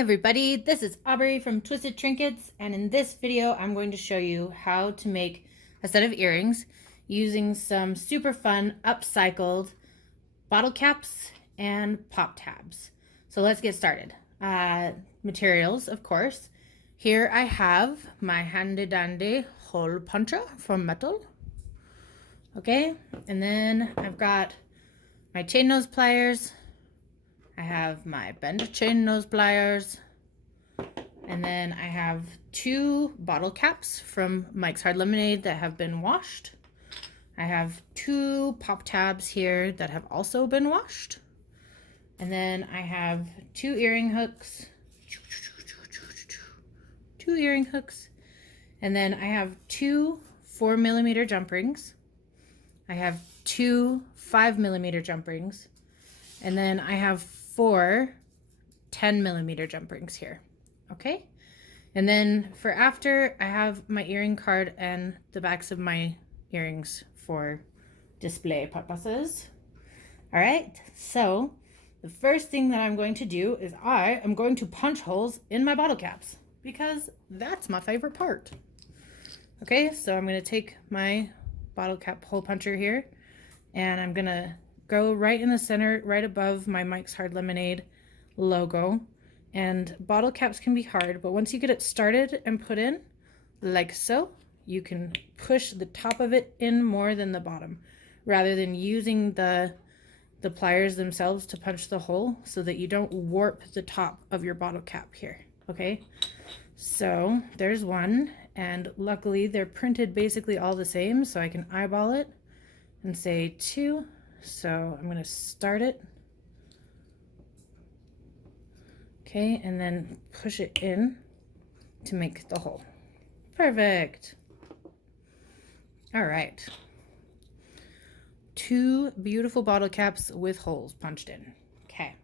everybody, this is Aubrey from Twisted Trinkets, and in this video I'm going to show you how to make a set of earrings using some super fun upcycled bottle caps and pop tabs. So let's get started. Materials, of course. Here I have my handy dandy hole puncher from metal. Okay, and then I've got my chain nose pliers. I have my bend chain nose pliers, and then I have 2 bottle caps from Mike's Hard Lemonade that have been washed. I have 2 pop tabs here that have also been washed, and then I have 2 earring hooks, and then I have 2 4mm jump rings. I have 2 5mm jump rings, and then I have 4 10mm jump rings here. Okay, and then for after, I have my earring card and the backs of my earrings for display purposes. All right, so the first thing that I'm going to do is I am going to punch holes in my bottle caps because that's my favorite part. Okay, so I'm going to take my bottle cap hole puncher here, and I'm going to go right in the center, right above my Mike's Hard Lemonade logo. And bottle caps can be hard, but once you get it started and put in, like so, you can push the top of it in more than the bottom, rather than using the pliers themselves to punch the hole, so that you don't warp the top of your bottle cap here. Okay, so there's one, and luckily they're printed basically all the same, so I can eyeball it and say 2. So I'm going to start it. Okay, and then push it in to make the hole. Perfect. All right. 2 beautiful bottle caps with holes punched in. Okay.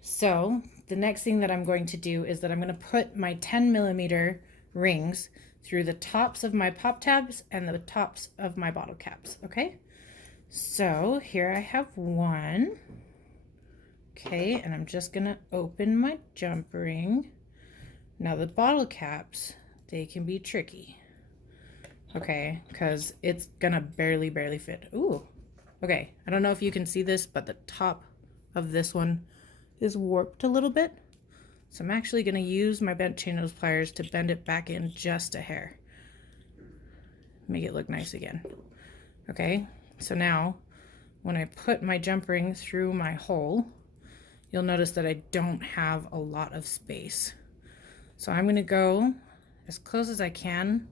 So the next thing that I'm going to do is that I'm going to put my 10mm rings through the tops of my pop tabs and the tops of my bottle caps. Okay. So here I have one. Okay, and I'm just gonna open my jump ring. Now the bottle caps, they can be tricky. Okay, because it's gonna barely fit. Ooh, okay, I don't know if you can see this, but the top of this one is warped a little bit. So I'm actually gonna use my bent chain nose pliers to bend it back in just a hair. Make it look nice again. Okay. So now, when I put my jump ring through my hole, you'll notice that I don't have a lot of space. So I'm going to go as close as I can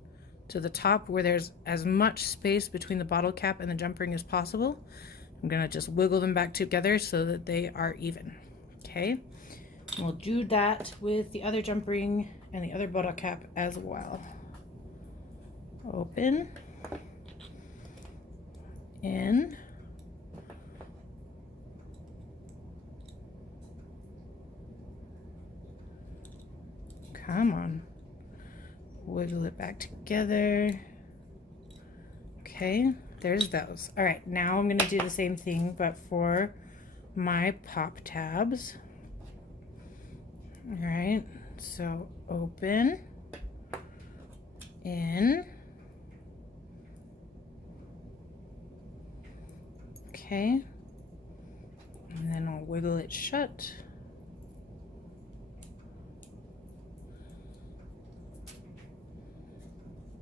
to the top where there's as much space between the bottle cap and the jump ring as possible. I'm going to just wiggle them back together so that they are even. Okay, and we'll do that with the other jump ring and the other bottle cap as well. Open. In. Come on. Wiggle it back together. Okay, there's those. All right, now I'm going to do the same thing, but for my pop tabs. All right, so open. In. Okay, and then I'll wiggle it shut.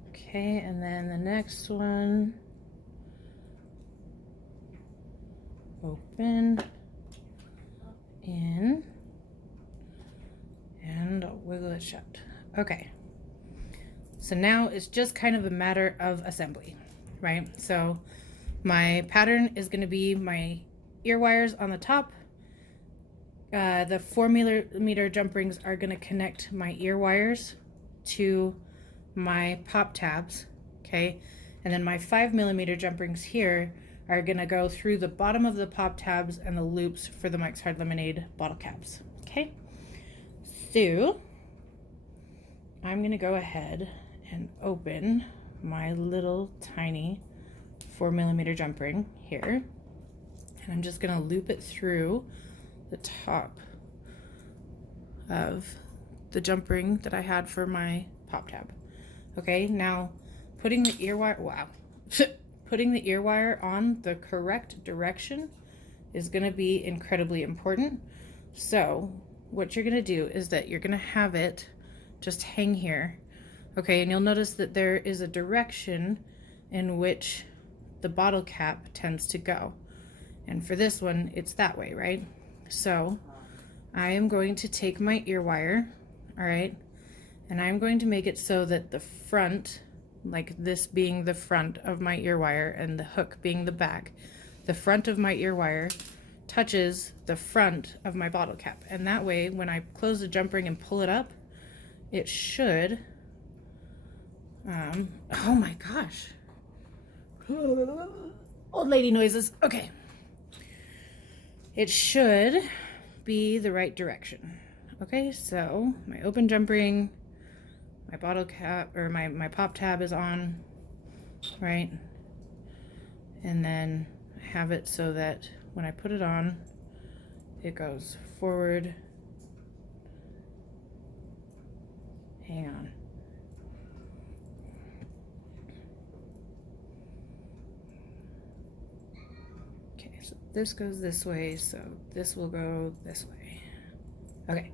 Okay, and then the next one, open, in, and I'll wiggle it shut. Okay, so now it's just kind of a matter of assembly, right? So my pattern is going to be my ear wires on the top. The 4mm jump rings are going to connect my ear wires to my pop tabs. Okay, and then my 5mm jump rings here are going to go through the bottom of the pop tabs and the loops for the Mike's Hard Lemonade bottle caps. Okay, so I'm going to go ahead and open my little tiny 4mm jump ring here, and I'm just going to loop it through the top of the jump ring that I had for my pop tab. Okay, now putting the ear wire, wow, putting the ear wire on the correct direction is going to be incredibly important. So what you're going to do is that you're going to have it just hang here. Okay, and you'll notice that there is a direction in which the bottle cap tends to go. And for this one, it's that way, right? So I am going to take my ear wire, all right, and I'm going to make it so that the front, like this being the front of my ear wire and the hook being the back, the front of my ear wire touches the front of my bottle cap. And that way, when I close the jump ring and pull it up, it should, oh my gosh. Old lady noises. Okay. It should be the right direction. Okay, so my open jump ring, my bottle cap, or my pop tab is on, right? And then I have it so that when I put it on, it goes forward. Hang on. Okay, so this goes this way, so this will go this way. Okay.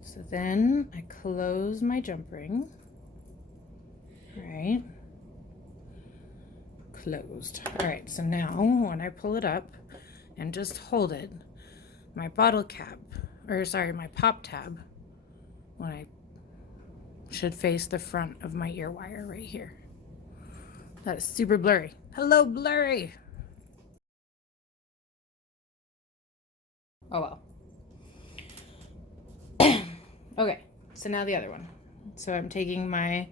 So then I close my jump ring, right? Closed. All right, so now when I pull it up and just hold it, my bottle cap, or sorry, my pop tab, when I should face the front of my ear wire right here. That is super blurry. Hello, blurry. Oh well. Okay, so now the other one. So I'm taking my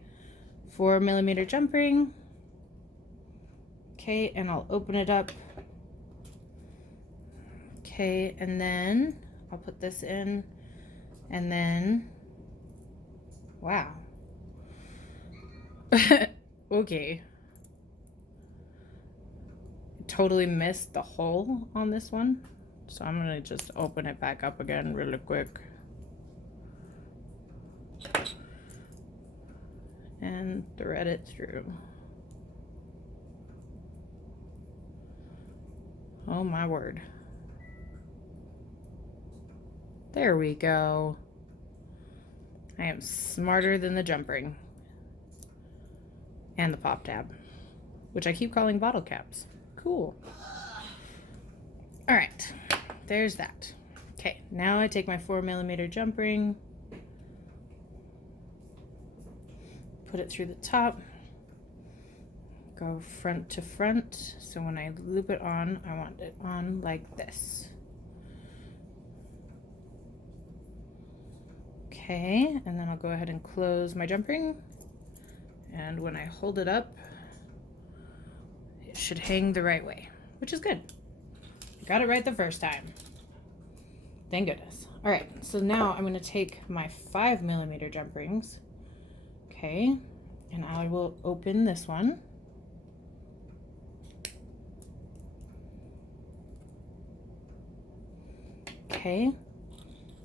4mm jump ring. Okay, and I'll open it up. Okay, and then I'll put this in, and then, wow. Okay. Totally missed the hole on this one. So I'm gonna just open it back up again really quick. And thread it through. Oh my word. There we go. I am smarter than the jump ring. And the pop tab, which I keep calling bottle caps. Cool. All right, there's that. Okay, now I take my 4mm jump ring, put it through the top, go front to front. So when I loop it on, I want it on like this. Okay, and then I'll go ahead and close my jump ring. And when I hold it up, it should hang the right way, which is good. Got it right the first time. Thank goodness. All right, so now I'm going to take my 5mm jump rings. Okay, and I will open this one. Okay,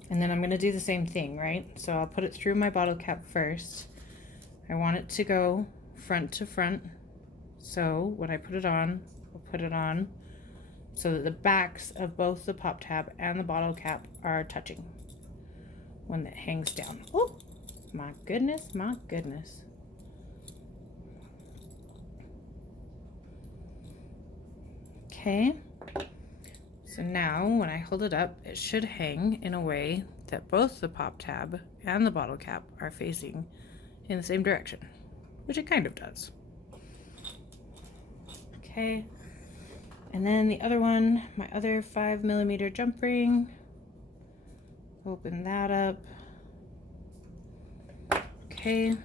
and then I'm going to do the same thing, right? So I'll put it through my bottle cap first. I want it to go front to front. So when I put it on, I'll put it on so that the backs of both the pop tab and the bottle cap are touching when it hangs down. Oh, my goodness, my goodness. Okay, so now when I hold it up, it should hang in a way that both the pop tab and the bottle cap are facing in the same direction, which it kind of does. Okay, and then the other one, my other 5mm jump ring, open that up. Okay,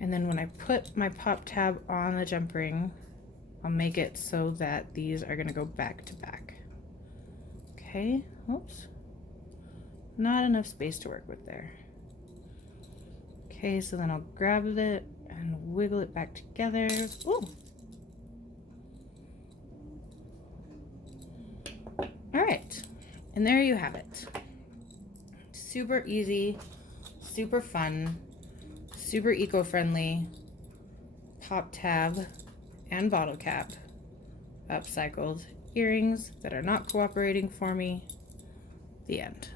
and then when I put my pop tab on the jump ring, I'll make it so that these are going to go back to back. Okay, oops, not enough space to work with there. Okay, so then I'll grab it and wiggle it back together. Ooh. All right, And there you have it. Super easy, super fun, super eco-friendly pop tab and bottle cap upcycled earrings that are not cooperating for me. The end.